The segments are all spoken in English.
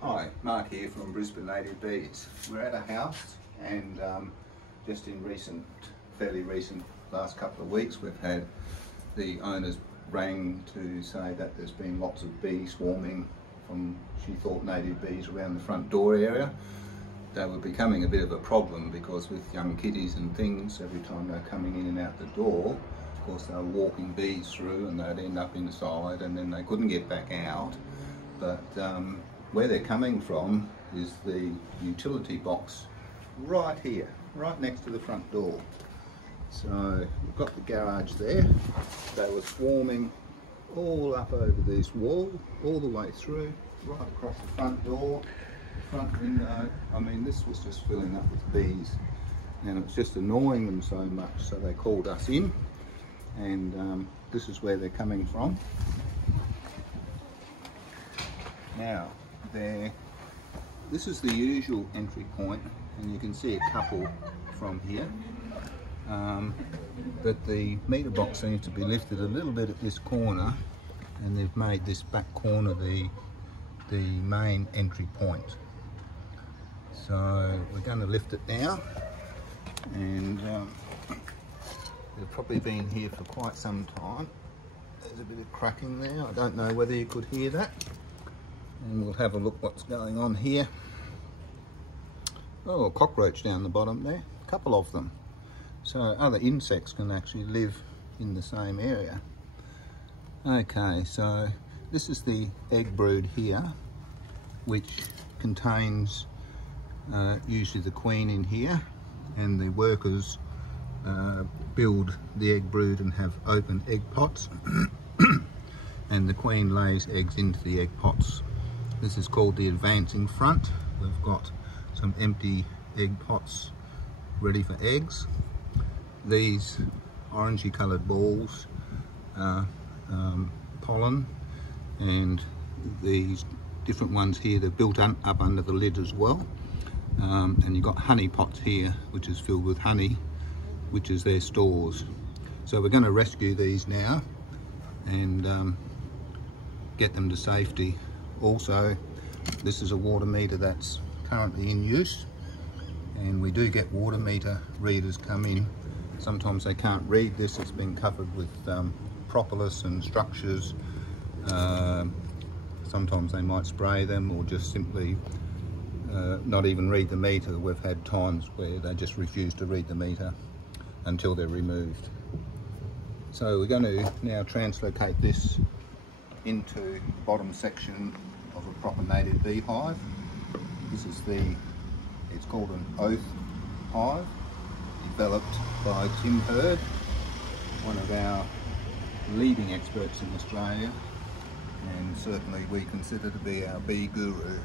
Hi, Mark here from Brisbane Native Bees. We're at a house and just in fairly recent last couple of weeks we've had the owners rang to say that there's been lots of bees swarming from, she thought, native bees around the front door area. They were becoming a bit of a problem because with young kitties and things, every time they're coming in and out the door, of course they were walking bees through and they'd end up inside and then they couldn't get back out. But where they're coming from is the utility box right here, right next to the front door. So we've got the garage there. They were swarming all up over this wall, all the way through, right across the front door, front window. I mean, this was just filling up with bees and it's just annoying them so much, so they called us in, and this is where they're coming from. Now, this is the usual entry point, and you can see a couple from here, but the meter box seems to be lifted a little bit at this corner, and they've made this back corner the main entry point. So we're going to lift it now, and they've probably been here for quite some time. There's a bit of cracking there. I don't know whether you could hear that. And we'll have a look what's going on here. Oh, a cockroach down the bottom there, a couple of them. So other insects can actually live in the same area. Okay, so this is the egg brood here, which contains usually the queen in here, and the workers build the egg brood and have open egg pots and the queen lays eggs into the egg pots. This is called the advancing front. We've got some empty egg pots ready for eggs. These orangey coloured balls are pollen, and these different ones here, they're built up under the lid as well. And you've got honey pots here, which is filled with honey, which is their stores. So we're going to rescue these now and get them to safety. Also, this is a water meter that's currently in use, and we do get water meter readers come in. Sometimes they can't read this, it's been covered with propolis and structures. Sometimes they might spray them or just simply not even read the meter. We've had times where they just refuse to read the meter until they're removed. So we're going to now translocate this into the bottom section of a proper native beehive. This is it's called an oath hive, developed by Tim Hurd, one of our leading experts in Australia, and certainly we consider to be our bee guru.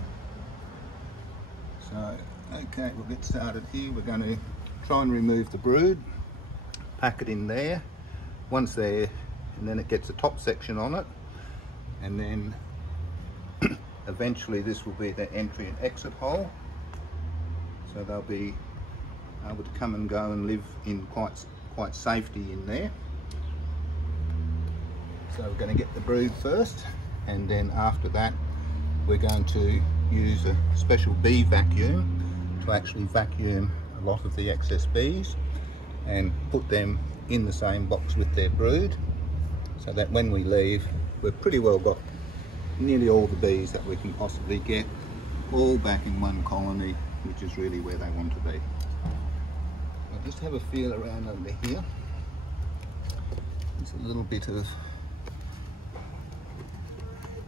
So, okay, we'll get started here. We're going to try and remove the brood, pack it in there. Once there, and then it gets a top section on it, and then eventually this will be the entry and exit hole, so they'll be able to come and go and live in quite safety in there. So we're going to get the brood first, and then after that we're going to use a special bee vacuum to actually vacuum a lot of the excess bees and put them in the same box with their brood, so that when we leave we've pretty well got nearly all the bees that we can possibly get all back in one colony, which is really where they want to be. I'll just have a feel around under here. There's a little bit of,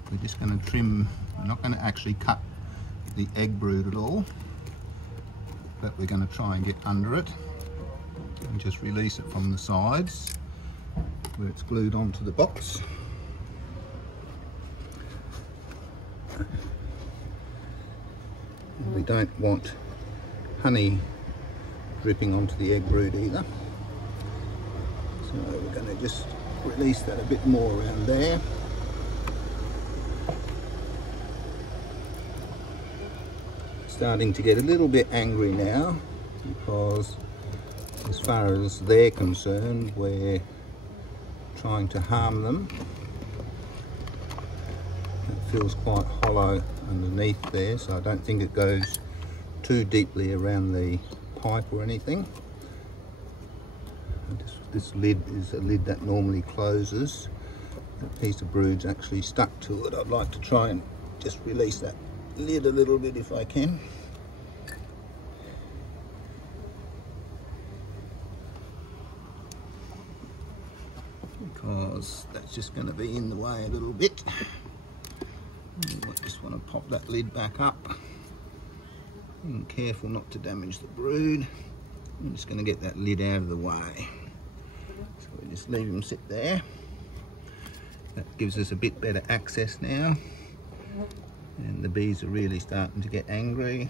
we're just going to trim, we're not going to actually cut the egg brood at all, but we're going to try and get under it and just release it from the sides where it's glued onto the box. We don't want honey dripping onto the egg brood either, so we're going to just release that a bit more around there. Starting to get a little bit angry now, because as far as they're concerned we're trying to harm them. It feels quite hollow underneath there, so I don't think it goes too deeply around the pipe or anything. This lid is a lid that normally closes. That piece of brood's actually stuck to it. I'd like to try and just release that lid a little bit if I can. Because that's just going to be in the way a little bit. I just want to pop that lid back up. Being careful not to damage the brood. I'm just going to get that lid out of the way. So we just leave him sit there. That gives us a bit better access now. And the bees are really starting to get angry.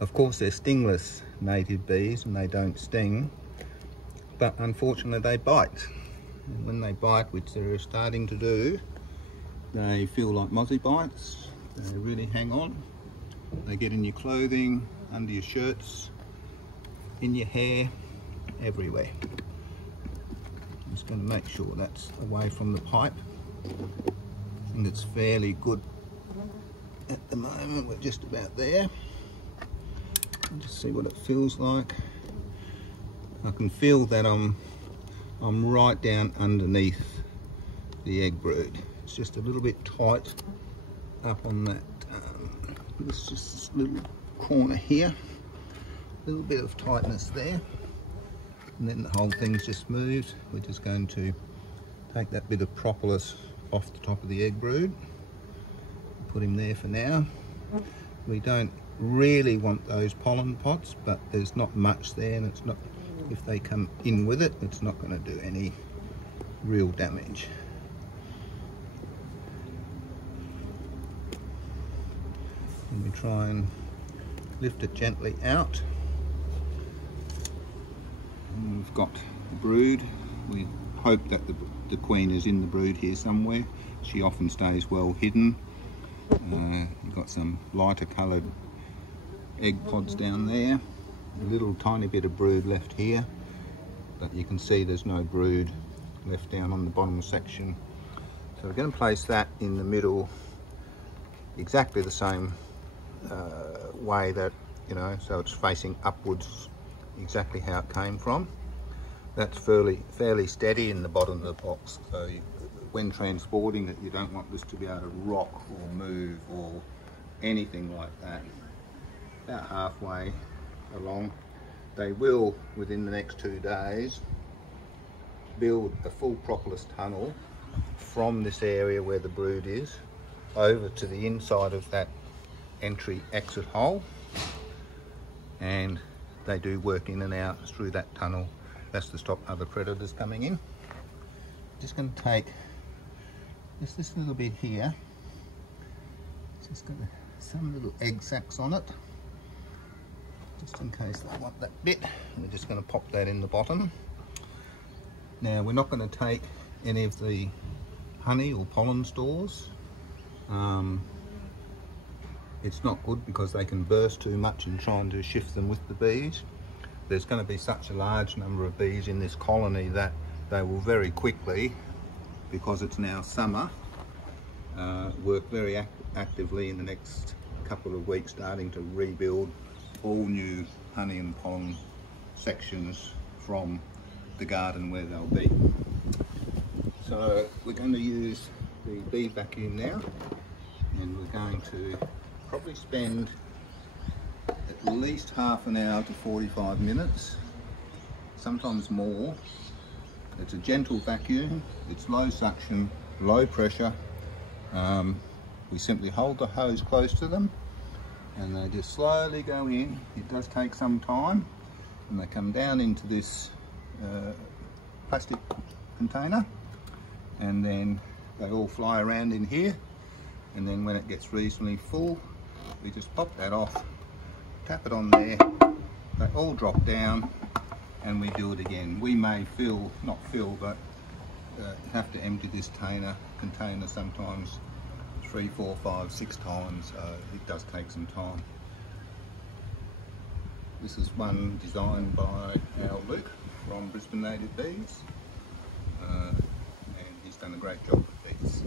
Of course they're stingless native bees and they don't sting, but unfortunately they bite. And when they bite, which they're starting to do, they feel like mozzie bites. They really hang on. They get in your clothing, under your shirts, in your hair, everywhere. I'm just going to make sure that's away from the pipe. I think it's fairly good at the moment. We're just about there. I'll just see what it feels like. I can feel that I'm right down underneath the egg brood. It's just a little bit tight up on that. It's just this little corner here. A little bit of tightness there. And then the whole thing's just moved. We're just going to take that bit of propolis off the top of the egg brood. Put him there for now. We don't really want those pollen pots, but there's not much there, and it's not, if they come in with it, it's not going to do any real damage. And we try and lift it gently out. And we've got the brood. We hope that the queen is in the brood here somewhere. She often stays well hidden. You've got some lighter coloured egg pods down there. A little tiny bit of brood left here, but you can see there's no brood left down on the bottom section. So we're going to place that in the middle, exactly the same way that, you know, so it's facing upwards, exactly how it came from. That's fairly steady in the bottom of the box, so when transporting it, you don't want this to be able to rock or move or anything like that. About halfway along, they will, within the next 2 days, build a full propolis tunnel from this area where the brood is over to the inside of that entry exit hole, and they do work in and out through that tunnel. That's to stop other predators coming in. Just going to take just this little bit here. It's just got some little egg sacs on it, just in case they want that bit. And we're just going to pop that in the bottom. Now we're not going to take any of the honey or pollen stores. It's not good because they can burst too much and trying to shift them with the bees. There's going to be such a large number of bees in this colony that they will very quickly, because it's now summer, work very actively in the next couple of weeks, starting to rebuild all new honey and pollen sections from the garden where they'll be. So we're going to use the bee vacuum now, and we're going to probably spend at least half an hour to 45 minutes, sometimes more. It's a gentle vacuum, it's low suction, low pressure. We simply hold the hose close to them and they just slowly go in. It does take some time, and they come down into this plastic container, and then they all fly around in here, and then when it gets reasonably full, we just pop that off, tap it on there, they all drop down, and we do it again. We may not fill, but have to empty this container sometimes 3, 4, 5, 6 times. It does take some time. This is one designed by our Luke from Brisbane Native Bees, and he's done a great job with these.